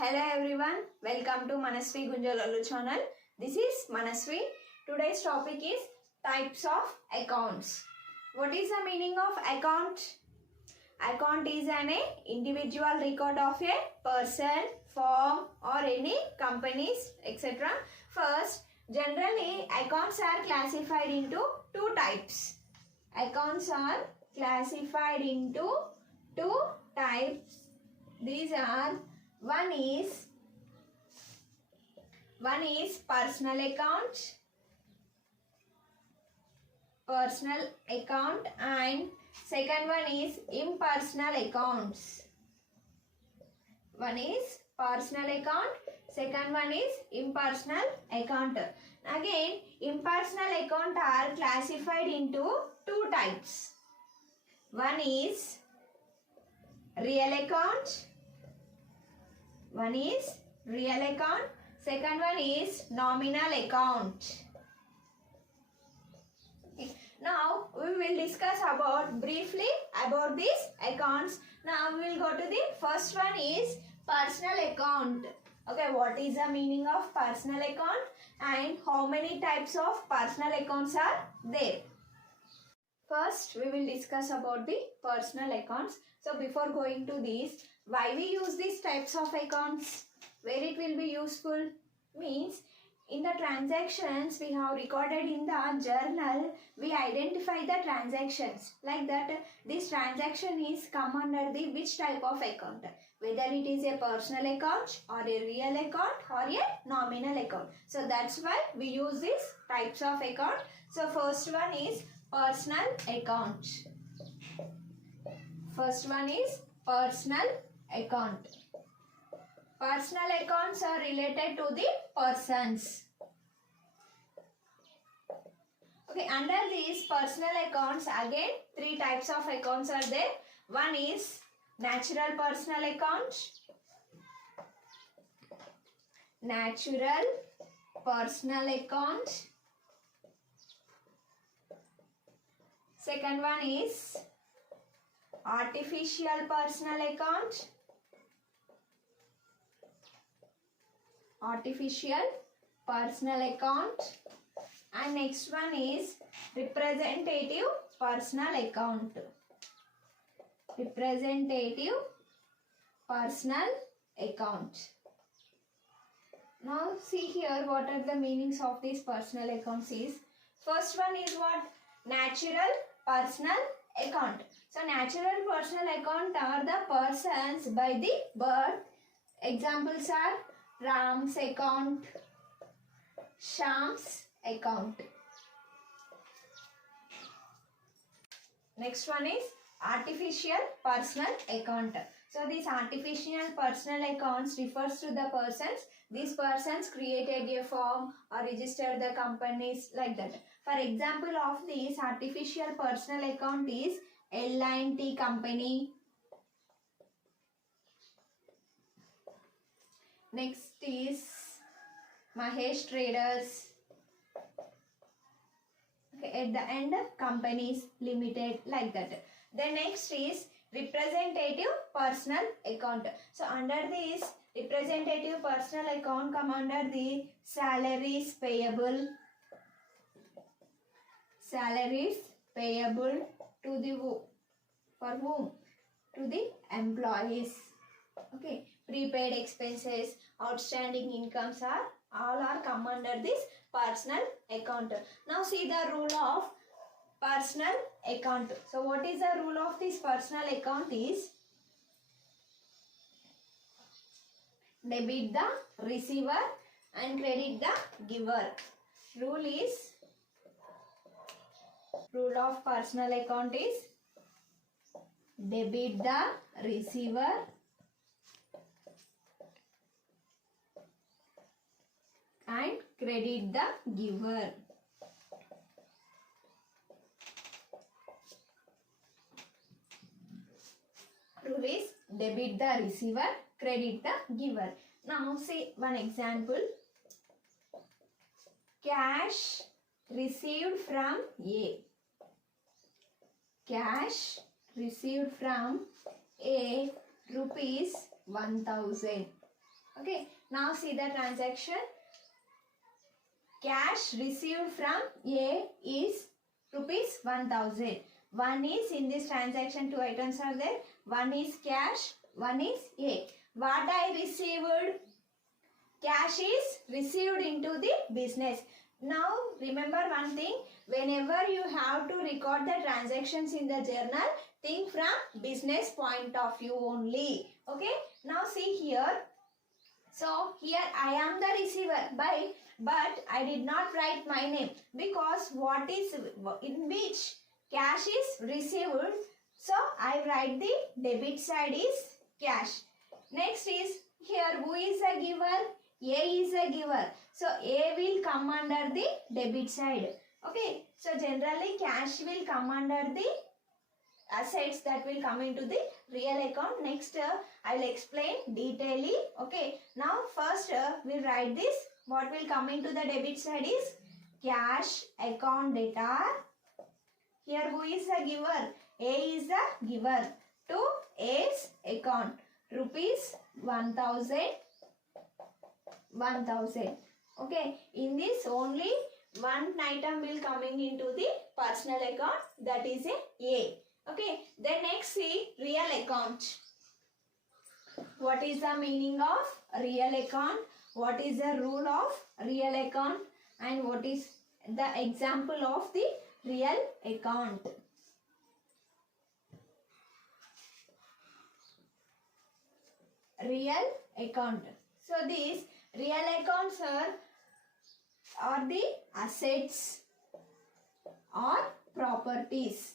Hello everyone, welcome to Manasvi Gunjalalu channel. This is Manasvi. Today's topic is types of accounts. What is the meaning of account? Account is an individual record of a person, firm or any companies etc. First, generally accounts are classified into two types. Accounts are classified into two types. These are one is personal account and second one is impersonal accounts. One is personal account, second one is impersonal account. Again, impersonal account are classified into two types. One is real account. One is real account, second one is nominal account. Okay. Now we will discuss briefly about these accounts. Now we will go to the first one is personal account. Okay, what is the meaning of personal account and how many types of personal accounts are there? First, we will discuss about the personal accounts. So before going to these, why we use these types of accounts? Where it will be useful? Means in the transactions we have recorded in the journal, we identify the transactions. Like that, this transaction is come under the which type of account? Whether it is a personal account or a real account or a nominal account. So that's why we use these types of account. So first one is personal account. First one is personal account. Personal accounts are related to the persons. Okay, under these personal accounts, again three types of accounts are there. One is natural personal account. Natural personal account. Second one is artificial personal account. Artificial personal account. And next one is representative personal account. Representative personal account. Now see here what are the meanings of these personal accounts is. First one is what? Natural personal account. So natural personal account are the persons by the birth. Examples are Ram's account, Sham's account. Next one is artificial personal account. So these artificial personal accounts refers to the persons. These persons created a firm or registered the companies like that. For example of this artificial personal account is L&T company. Next is Mahesh Traders. Okay, at the end companies limited like that. Then next is representative personal account. So under this representative personal account come under the salaries payable. Salaries payable to the for whom? To the employees. Okay, prepaid expenses, outstanding incomes are all are come under this personal account. Now see the rule of personal account. So what is the rule of this personal account is debit the receiver and credit the giver. Rule of personal account is debit the receiver and credit the giver. Rule is debit the receiver, credit the giver. Now see one example. Cash received from A. Cash received from A rupees 1000. Okay, now see the transaction. Cash received from A is rupees 1000. One is in this transaction, two items are there. One is cash, one is A. What I received? Cash is received into the business. Now remember one thing, whenever you have to record the transactions in the journal, think from business point of view only. Okay, now see here. So here I am the receiver, but I did not write my name because what is in which cash is received. So I write the debit side is cash. Next is here who is a giver? A is a giver. So A will come under the debit side. Okay. So generally cash will come under the assets that will come into the real account. Next I will explain detailedly. Okay. Now first we write this. What will come into the debit side is cash account debtor. Here who is a giver? A is a giver to A's account. Rupees 1000. 1000. Okay. In this only one item will coming into the personal account, that is A. Okay. Then next see real account. What is the meaning of real account? What is the rule of real account? And what is the example of the real account? Real account. So these real accounts are the assets or properties.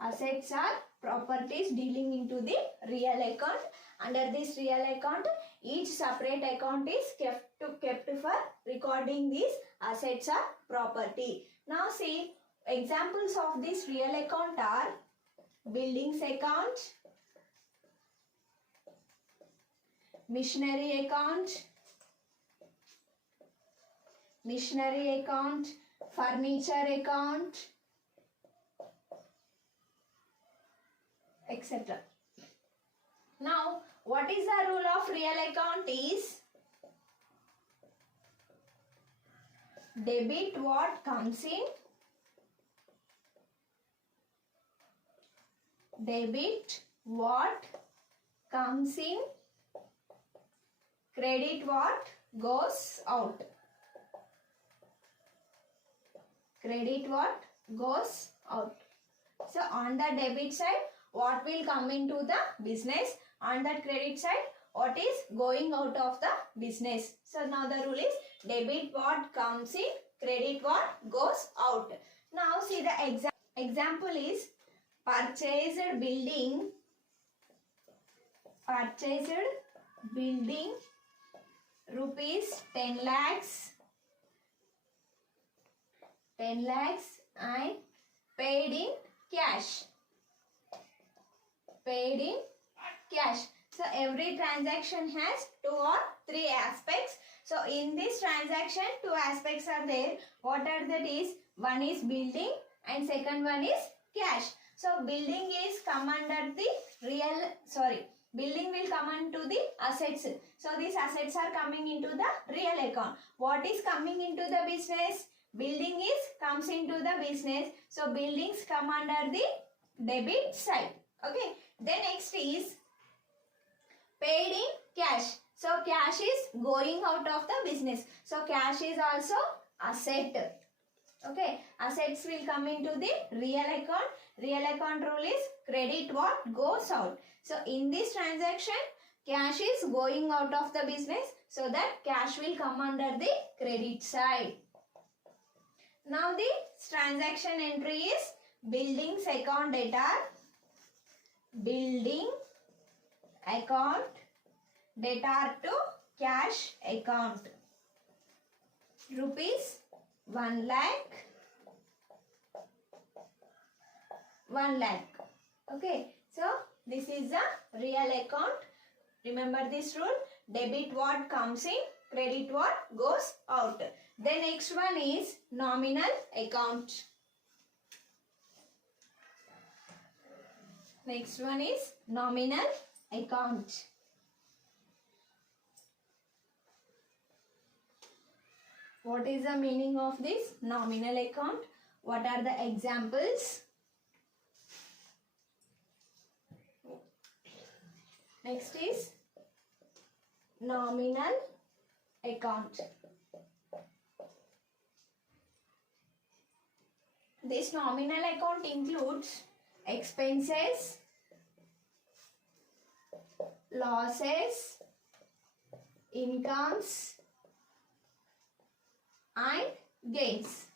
Assets are properties dealing into the real account. Under this real account, each separate account is kept for recording these assets or property. Now see, examples of this real account are buildings account, machinery account, furniture account, etc. Now, what is the rule of real account is debit what comes in, debit what comes in, credit what goes out. Credit what goes out. So on the debit side, what will come into the business? On that credit side, what is going out of the business? So now the rule is debit what comes in, credit what goes out. Now see the example is purchased building, rupees 10 lakhs and paid in cash. So every transaction has 2 or 3 aspects. So in this transaction 2 aspects are there. What are that is? One is building and second one is cash. So building is come under the building will come into the assets. So these assets are coming into the real account. What is coming into the business? Building comes into the business. So buildings come under the debit side. Okay. Then next is paid in cash. So cash is going out of the business. So cash is also asset. Okay. Assets will come into the real account. Real account rule is credit what goes out. So in this transaction, cash is going out of the business. So that cash will come under the credit side. Now the transaction entry is buildings account debtor. Building account debtor to cash account. Rupees 1 lakh. 1 lakh. Okay. So this is the real account. Remember this rule. Debit what comes in, credit what goes out. The next one is nominal account. Next one is nominal account. What is the meaning of this nominal account? What are the examples? Next is nominal account. This nominal account includes expenses, losses, incomes, and gains.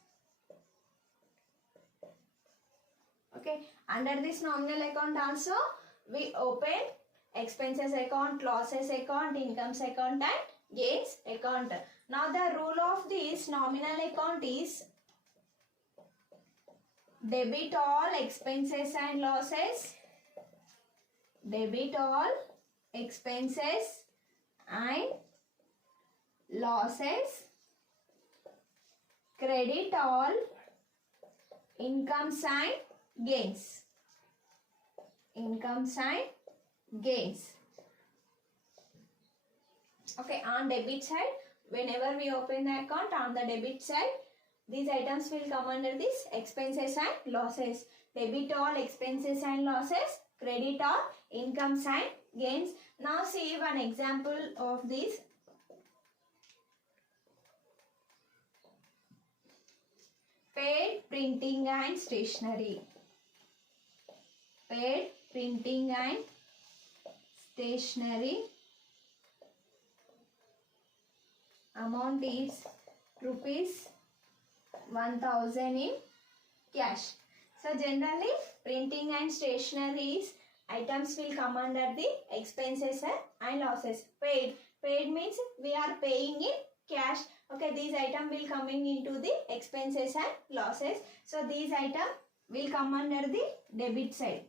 Okay, under this nominal account also we open expenses account, losses account, incomes account and gains account. Now the rule of this nominal account is debit all expenses and losses, debit all expenses and losses, credit all incomes and gains, incomes and gains. Okay, on debit side, whenever we open the account, on the debit side, these items will come under this expenses and losses. Debit all expenses and losses, credit all incomes and gains. Now see one example of this. Paid printing and stationery. Paid printing and stationery. Amount is rupees 1000 in cash. So generally printing and stationeries items will come under the expenses and losses. Paid means we are paying in cash. Okay, these items will coming into the expenses and losses. So these items will come under the debit side.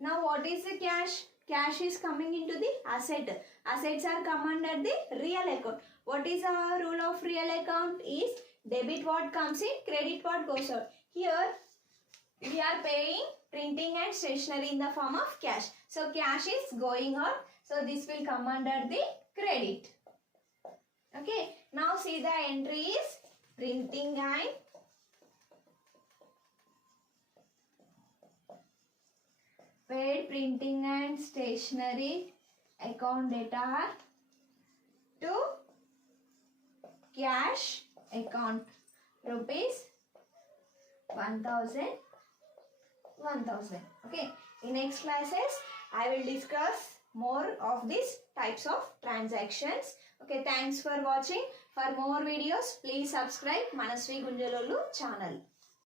Now what is the cash? Cash is coming into the asset. Assets are come under the real account. What is the rule of real account is debit what comes in, credit what goes out. Here we are paying printing and stationery in the form of cash. So cash is going out. So this will come under the credit. Okay. Now see the entry is printing and paid printing and stationery account data to cash account rupees 1000. Okay, in next classes I will discuss more of these types of transactions. Okay, thanks for watching. For more videos please subscribe Manasvi Gunjalolu channel.